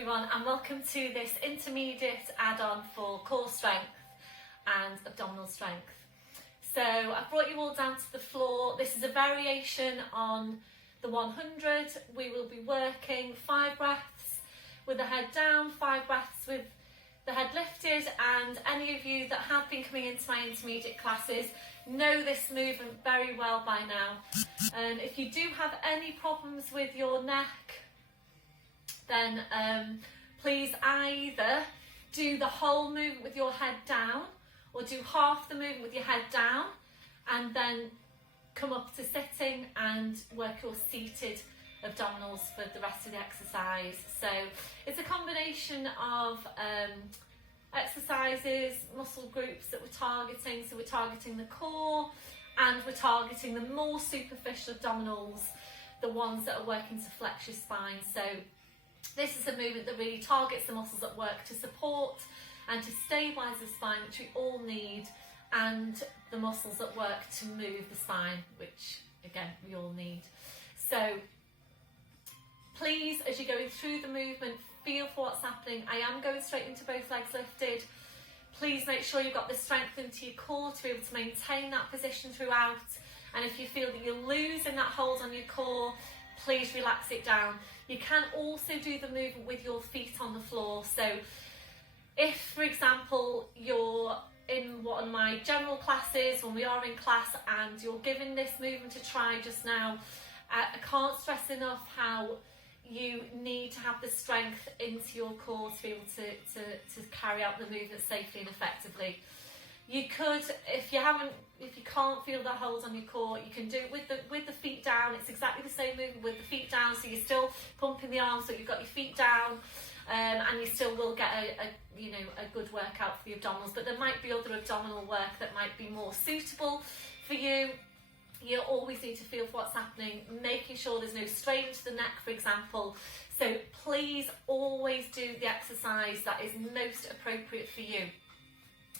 everyone, and welcome to this intermediate add-on for core strength and abdominal strength. So I've brought you all down to the floor. This is a variation on the 100. We will be working 5 breaths with the head down, 5 breaths with the head lifted, and any of you that have been coming into my intermediate classes know this movement very well by now. And if you do have any problems with your neck, then please either do the whole movement with your head down or do half the movement with your head down and then come up to sitting and work your seated abdominals for the rest of the exercise. So it's a combination of exercises, muscle groups that we're targeting. So we're targeting the core and we're targeting the more superficial abdominals, the ones that are working to flex your spine. So this is a movement that really targets the muscles that work to support and to stabilise the spine, which we all need, and the muscles that work to move the spine, which again we all need. So please, as you're going through the movement, feel for what's happening. I am going straight into both legs lifted. Please make sure you've got the strength into your core to be able to maintain that position throughout. And if you feel that you're losing that hold on your core, please relax it down. You can also do the movement with your feet on the floor. So if, for example, you're in one of my general classes, when we are in class and you're giving this movement a try just now, I can't stress enough how you need to have the strength into your core to be able to carry out the movement safely and effectively. You could, if you can't feel that hold on your core, you can do it with the feet down. It's exactly the same movement with the feet down, so you're still pumping the arms, so you've got your feet down, and you still will get a good workout for the abdominals. But there might be other abdominal work that might be more suitable for you. You always need to feel for what's happening, making sure there's no strain to the neck, for example. So please always do the exercise that is most appropriate for you.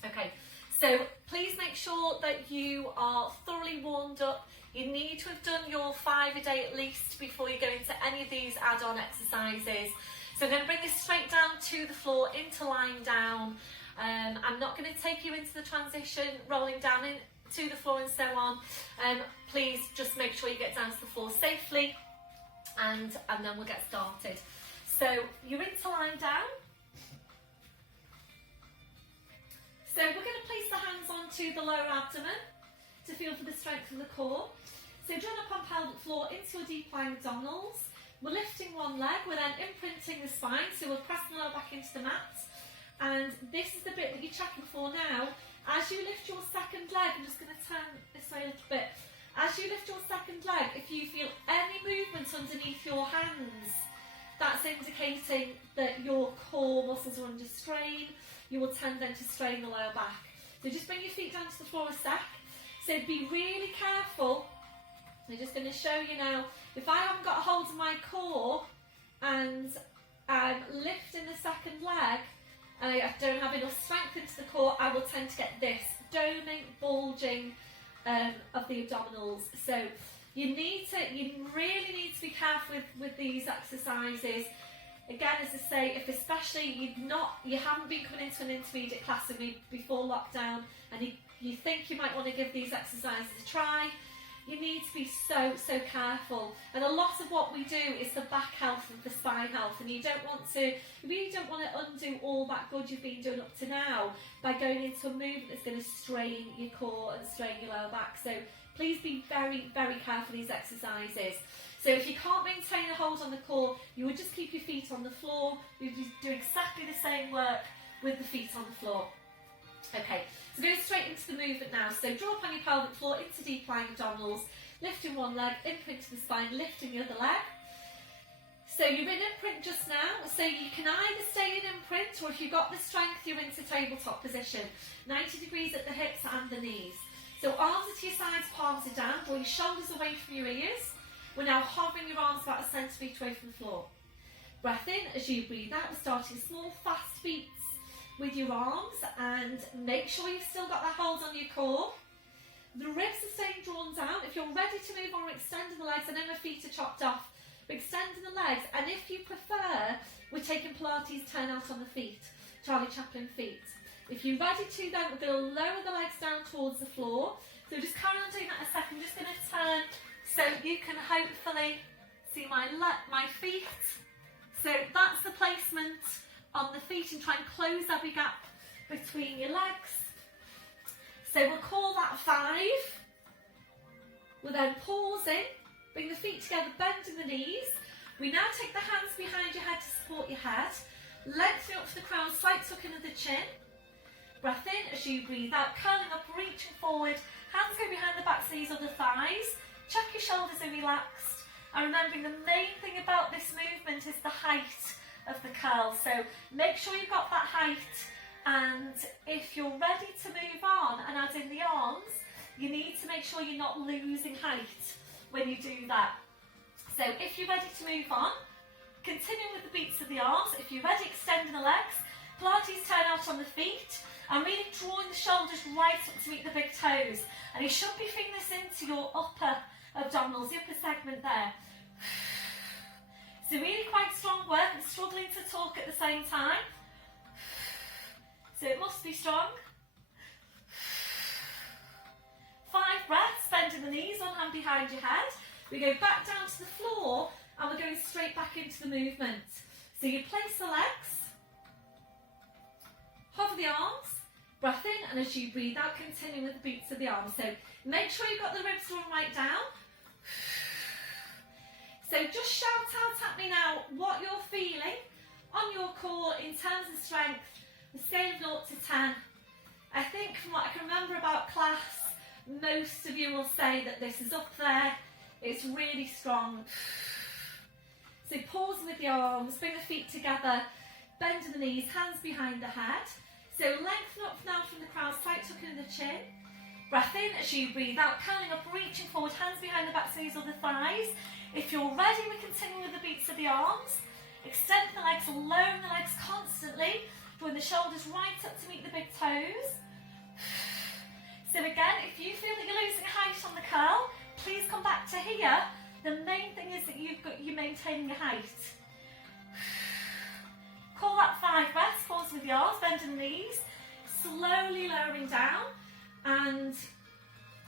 Okay. So please make sure that you are thoroughly warmed up. You need to have done your 5 a day at least before you go into any of these add-on exercises. So I'm going to bring this straight down to the floor, into lying down. I'm not going to take you into the transition, rolling down to the floor and so on. Please just make sure you get down to the floor safely, and then we'll get started. So you're into lying down. So we're going to place the hands onto the lower abdomen to feel for the strength of the core. So join up on pelvic floor into your deep lying abdominals. We're lifting one leg, we're then imprinting the spine, so we're pressing the lower back into the mat. And this is the bit that you're checking for now. As you lift your second leg, I'm just going to turn this way a little bit. As you lift your second leg, if you feel any movement underneath your hands, that's indicating that your core muscles are under strain. You will tend then to strain the lower back. So just bring your feet down to the floor a sec. So be really careful. I'm just going to show you now. If I haven't got a hold of my core and I'm lifting the second leg and I don't have enough strength into the core, I will tend to get this doming, bulging of the abdominals. So you really need to be careful with these exercises. Again, as I say, if especially you haven't been coming into an intermediate class with me before lockdown and you think you might want to give these exercises a try, you need to be so careful. And a lot of what we do is the back health and the spine health, and you really don't want to undo all that good you've been doing up to now by going into a movement that's going to strain your core and strain your lower back. So please be very, very careful with these exercises. So if you can't maintain a hold on the core, you would just keep your feet on the floor. You'd do exactly the same work with the feet on the floor. Okay, so go straight into the movement now. So draw up on your pelvic floor into deep lying abdominals, lifting one leg, imprint to the spine, lifting the other leg. So you're in imprint just now, so you can either stay in imprint, or if you've got the strength, you're into tabletop position. 90 degrees at the hips and the knees. So arms are to your sides, palms are down, draw your shoulders away from your ears. We're now hovering your arms about a centimetre away from the floor. Breath in as you breathe out. We're starting small, fast beats with your arms, and make sure you've still got that hold on your core. The ribs are staying drawn down. If you're ready to move on, we're extending the legs. I know my feet are chopped off. We're extending the legs, and if you prefer, we're taking Pilates turn out on the feet, Charlie Chaplin feet. If you're ready to then, we're going to lower the legs down towards the floor. So just carry on doing that a second. I'm just going to turn so you can hopefully see my feet. So that's the placement on the feet, and try and close every gap between your legs. So we'll call that 5. We'll then pause in, bring the feet together, bending the knees. We now take the hands behind your head to support your head. Lengthening up to the crown, slight tuck into the chin. Breath in as you breathe out, curling up, reaching forward. Hands go behind the backs of these other thighs. Check your shoulders are relaxed. And remembering the main thing about this movement is the height of the curl. So make sure you've got that height. And if you're ready to move on and add in the arms, you need to make sure you're not losing height when you do that. So if you're ready to move on, continuing with the beats of the arms. If you're ready, extending the legs. Pilates turn out on the feet. And really drawing the shoulders right up to meet the big toes. And you should be feeling this into your upper abdominals, the upper segment there. So really quite strong work. I'm struggling to talk at the same time. So it must be strong. 5 breaths, bending the knees, one hand behind your head. We go back down to the floor and we're going straight back into the movement. So you place the legs, hover the arms, breath in, and as you breathe out, continuing with the beats of the arms. So make sure you've got the ribs drawn right down. So just shout out at me now what you're feeling on your core in terms of strength, the scale of 0 to 10. I think from what I can remember about class, most of you will say that this is up there. It's really strong. So pause with the arms, bring the feet together, bend the knees, hands behind the head. So lengthen up now from the crown, slight tuck into the chin. Breath in as you breathe out, curling up, reaching forward, hands behind the backs of these other thighs. If you're ready, we continue with the beats of the arms. Extend the legs, lowering the legs constantly, drawing the shoulders right up to meet the big toes. So again, if you feel that you're losing height on the curl, please come back to here. The main thing is that you're maintaining your height. Call that 5 breaths, pause with the arms, bending the knees, slowly lowering down, and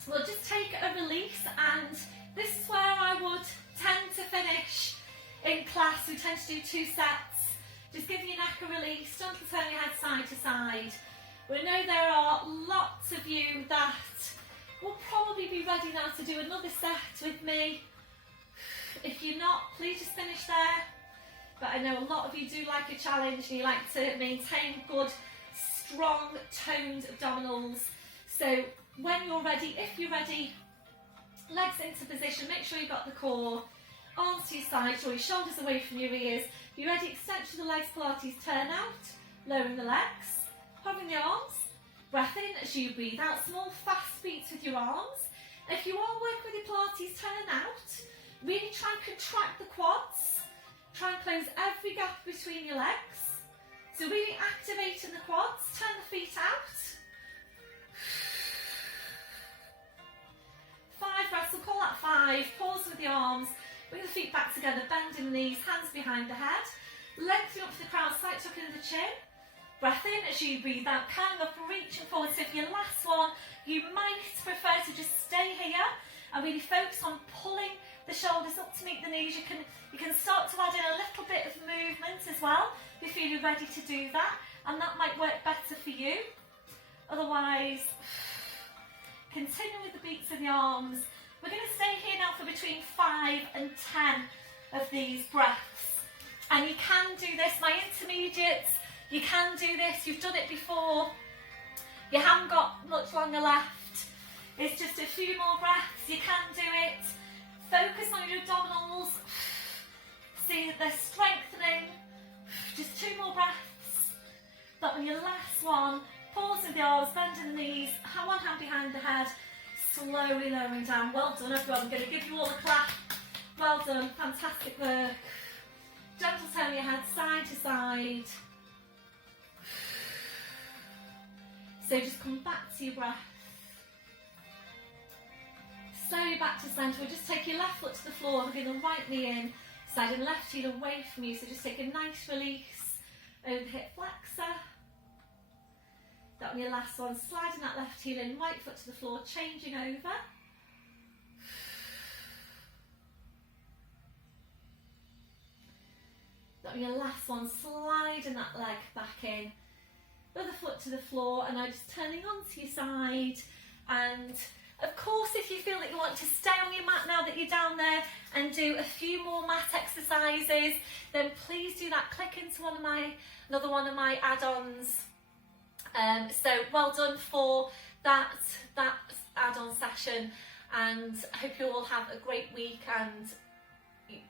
we'll just take a release. And this is where I would tend to finish in class. We tend to do 2 sets. Just give your neck a release, don't turn your head side to side. We know there are lots of you that will probably be ready now to do another set with me. If you're not, please just finish there. But I know a lot of you do like a challenge and you like to maintain good, strong, toned abdominals. So when you're ready, if you're ready, legs into position, make sure you've got the core, arms to your side, draw your shoulders away from your ears. If you're ready, extension of the legs, Pilates turn out, lowering the legs, hovering the arms, breath in as you breathe out, small fast beats with your arms. If you are working with your Pilates turn out, really try and contract the quads. Try and close every gap between your legs. So really activating the quads, turn the feet out. 5 breaths, we'll call that 5. Pause with the arms, bring the feet back together, bending the knees, hands behind the head. Lengthening up to the crown, slight tuck into the chin. Breath in as you breathe out, coming up, reaching forward. So for your last one, you might prefer to just stay here and really focus on pulling the shoulders up to meet the knees. You can start to add in a little bit of movement as well if you feel you're ready to do that, and that might work better for you. Otherwise, continue with the beats of the arms. We're going to stay here now for between 5 and 10 of these breaths. And you can do this, my intermediates, you can do this, you've done it before. You haven't got much longer left. It's just a few more breaths, you can do it. Focus on your abdominals, see that they're strengthening. Just 2 more breaths. But on your last one, pause with the arms, bending the knees, one hand behind the head, slowly lowering down. Well done everyone, I'm going to give you all a clap. Well done, fantastic work. Gentle turn your head side to side. So just come back to your breath. Slowly back to centre. We'll just take your left foot to the floor, bring the right knee in, Sliding left heel away from you, so just take a nice release over the hip flexor. That will be your last one, sliding that left heel in, right foot to the floor, changing over. That will be your last one, sliding that leg back in, other foot to the floor, and now just turning onto your side. And of course, if you feel that you want to stay on your mat now that you're down there and do a few more mat exercises, then please do that. Click into another one of my add-ons. So well done for that add-on session, and I hope you all have a great week, and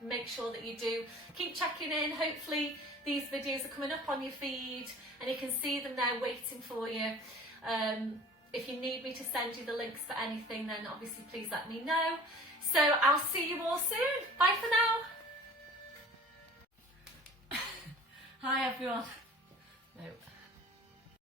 make sure that you do keep checking in. Hopefully these videos are coming up on your feed and you can see them there waiting for you. If you need me to send you the links for anything, then obviously please let me know. So I'll see you all soon. Bye for now. Hi everyone. No.